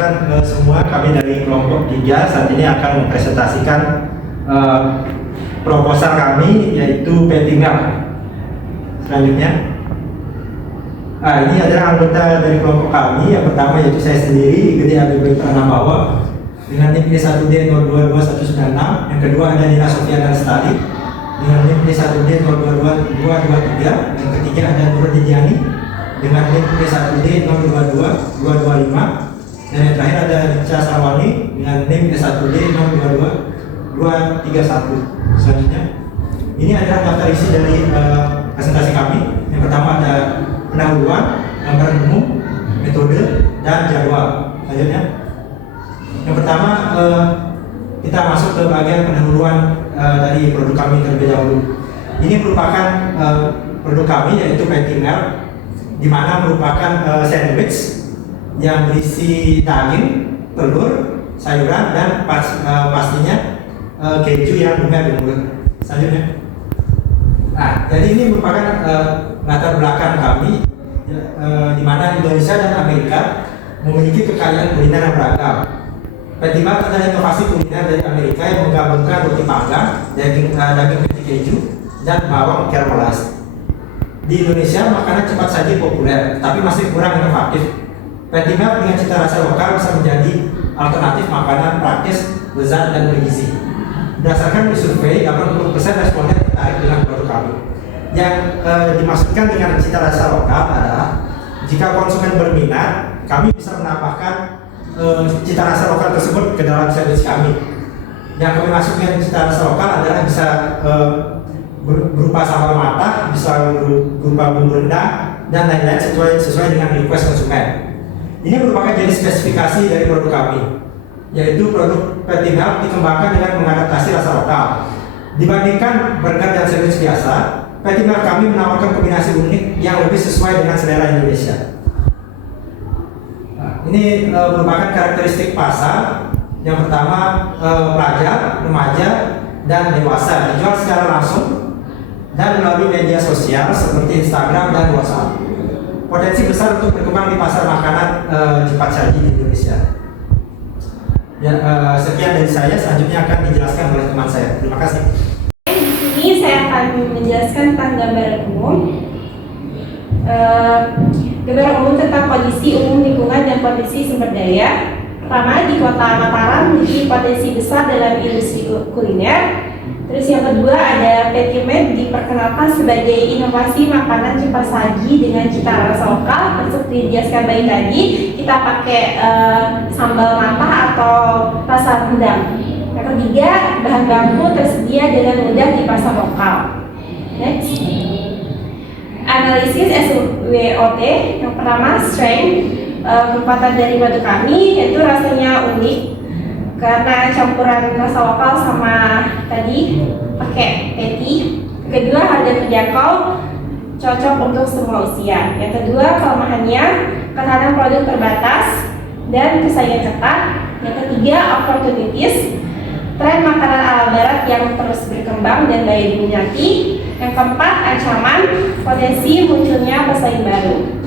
perkenalkan semua, kami dari kelompok 3 saat ini akan mempresentasikan proposal kami, yaitu Pettingel. Selanjutnya, ini adalah anggota dari kelompok kami. Yang pertama yaitu saya sendiri, Gede Habibie Pranambawa, dengan NIM E1D022196. Yang kedua ada Nina Sofiana Lestari dengan NIM E1D022223. Yang ketiga ada Nurul Didiani dengan NIM E1D022225. Dan yang terakhir ada Rica Sarwani dengan NIM E1D022231. Selanjutnya, ini adalah daftar isi dari presentasi kami. Yang pertama ada pendahuluan, gambaran umum, metode, dan jadwal. Selanjutnya, yang pertama kita masuk ke bagian pendahuluan dari produk kami terlebih dahulu. Ini merupakan produk kami, yaitu Pettingel, di mana merupakan sandwich yang berisi daging, telur, sayuran, dan pastinya keju yang lumer di mulut. Selanjutnya, jadi ini merupakan latar belakang kami, di mana Indonesia dan Amerika memiliki kekayaan kuliner yang beragam. Pettingel adalah inovasi kuliner dari Amerika yang menggabungkan roti panggang, daging keju, dan bawang caramelized. Di Indonesia, makanan cepat saji populer, tapi masih kurang inovatif. Pettingel dengan cita rasa lokal bisa menjadi alternatif makanan praktis, lezat, dan bergizi. Berdasarkan survei, 80% responden tertarik dengan produk kami. Yang dimaksudkan dengan cita rasa lokal adalah jika konsumen berminat, kami bisa menambahkan cita rasa lokal tersebut ke dalam service kami. Yang kami maksudkan cita rasa lokal adalah bisa berupa sambal matah, bisa berupa bumbu rendang, dan lain-lain sesuai dengan request konsumen. Ini merupakan jenis spesifikasi dari produk kami, yaitu produk Pettingel dikembangkan dengan mengadaptasi rasa lokal. Dibandingkan burger dan sandwich biasa, Pettingel kami menawarkan kombinasi unik yang lebih sesuai dengan selera Indonesia. Ini merupakan karakteristik pasar. Yang pertama, pelajar, remaja, dan dewasa, dijual secara langsung dan melalui media sosial seperti Instagram dan WhatsApp. Potensi besar untuk berkembang di pasar makanan cepat saji di Indonesia. Sekian dari saya, selanjutnya akan dijelaskan oleh teman saya. Terima kasih. Di sini saya akan menjelaskan tentang gambaran umum. Gambaran umum tentang kondisi umum lingkungan dan kondisi sumber daya. Pertama, di kota Mataram memiliki potensi besar dalam industri kuliner. Terus yang kedua ada Pettingel diperkenalkan sebagai inovasi makanan cepat saji dengan cita rasa lokal. Seperti dijelaskan baik tadi, kita pakai sambal matah atau rasa rendang. Yang ketiga, bahan baku tersedia dengan mudah di pasar lokal. Next, analisis SWOT. Yang pertama, strength. Kekuatan dari produk kami yaitu rasanya unik karena campuran rasa lokal sama tadi pakai patty. Kedua, harga terjangkau, cocok untuk semua usia. Yang kedua, kelemahannya ketahanan produk terbatas dan persaingan ketat. Yang ketiga, opportunities, tren makanan ala barat yang terus berkembang dan banyak diminati. Yang keempat, ancaman, potensi munculnya pesaing baru.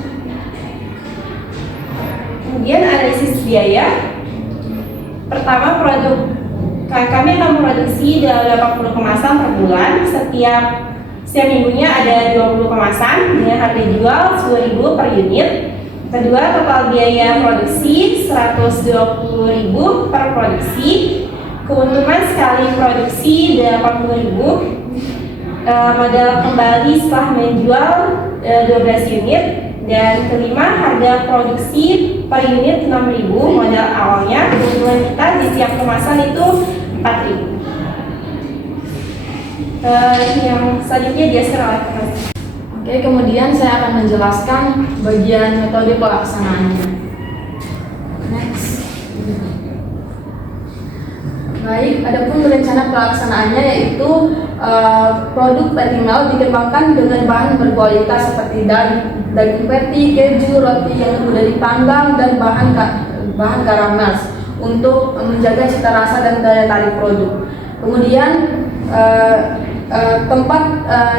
Kemudian analisis biaya. Pertama, kami akan memproduksi 80 kemasan per bulan. Setiap minggunya ada 20 kemasan dengan harga jual 10.000 per unit. Kedua, total biaya produksi 120.000 per produksi. Keuntungan sekali produksi 80.000. Modal kembali setelah menjual 12 unit. Dan kelima, harga produksi per unit 6.000 modal awalnya. Keuntungan kita di setiap kemasan itu 4.000. Yang selanjutnya dijelaskan oleh teman. Oke, kemudian saya akan menjelaskan bagian metode pelaksanaannya. Next. Baik, adapun rencana pelaksanaannya yaitu produk Pettingel dikembangkan dengan bahan berkualitas seperti daging patty, keju, roti yang mudah dipanggang, dan bahan karamel untuk menjaga cita rasa dan daya tarik produk. Kemudian tempat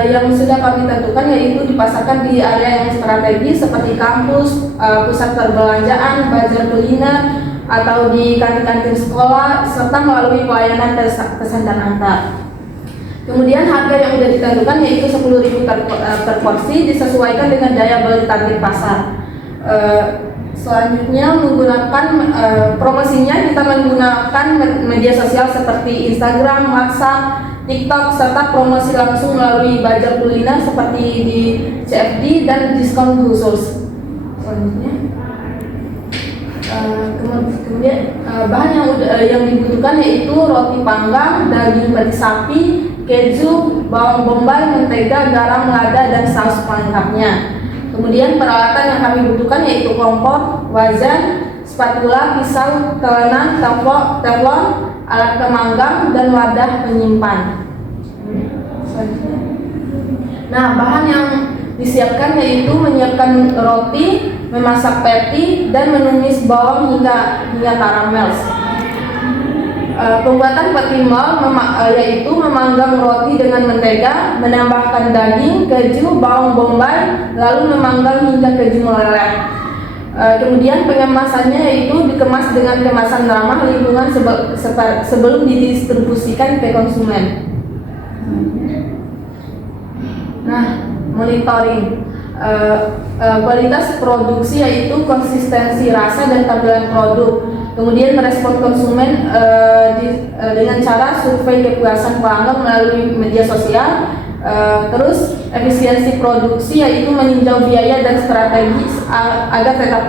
yang sudah kami tentukan yaitu dipasarkan di area yang strategis seperti kampus, pusat perbelanjaan, bazar kuliner, atau di kantin-kantin sekolah serta melalui pelayanan pesan dan antar. Kemudian harga yang sudah ditentukan yaitu 10.000 per porsi disesuaikan dengan daya beli target pasar. Selanjutnya menggunakan promosinya kita menggunakan media sosial seperti Instagram, WhatsApp, TikTok serta promosi langsung melalui bazar kuliner seperti di CFD dan diskon khusus. Selanjutnya kemudian bahan yang dibutuhkan yaitu roti panggang, daging peti sapi, keju, bawang bombay, mentega, garam, lada dan saus pelengkapnya. Kemudian peralatan yang kami butuhkan yaitu kompor, wajan, spatula, pisau, telenan, teflon, alat pemanggang, dan wadah penyimpan. Nah, bahan yang disiapkan yaitu menyiapkan roti, memasak patty, dan menumis bawang hingga karamel. Pembuatan patty melt yaitu memanggang roti dengan mentega, menambahkan daging, keju, bawang bombay, lalu memanggang hingga keju meleleh. Kemudian pengemasannya yaitu dikemas dengan kemasan ramah lingkungan sebelum didistribusikan ke konsumen. Nah, monitoring kualitas produksi yaitu konsistensi rasa dan tampilan produk. Kemudian merespon konsumen dengan cara survei kepuasan pelanggan melalui media sosial. Terus efisiensi produksi yaitu meninjau biaya dan strategi agar tetap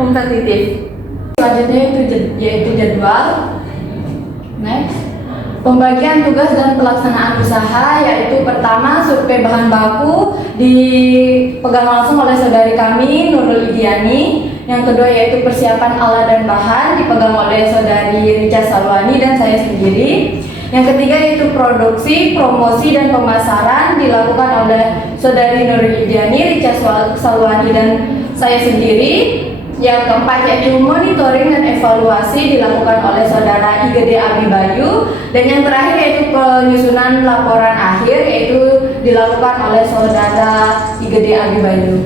kompetitif. Selanjutnya yaitu jadwal. Next. Pembagian tugas dan pelaksanaan usaha yaitu pertama survei bahan baku dipegang langsung oleh saudari kami Nurul Idiani. Yang kedua yaitu persiapan alat dan bahan dipegang oleh saudari Rica Salwani dan saya sendiri. Yang ketiga yaitu produksi, promosi dan pemasaran dilakukan oleh saudari Nurul Idiani, Rica Salwani dan saya sendiri. Yang keempat yaitu monitoring dan evaluasi dilakukan oleh saudara IGD Abi Bayu, dan yang terakhir yaitu penyusunan laporan akhir yaitu dilakukan oleh saudara IGD Abi Bayu.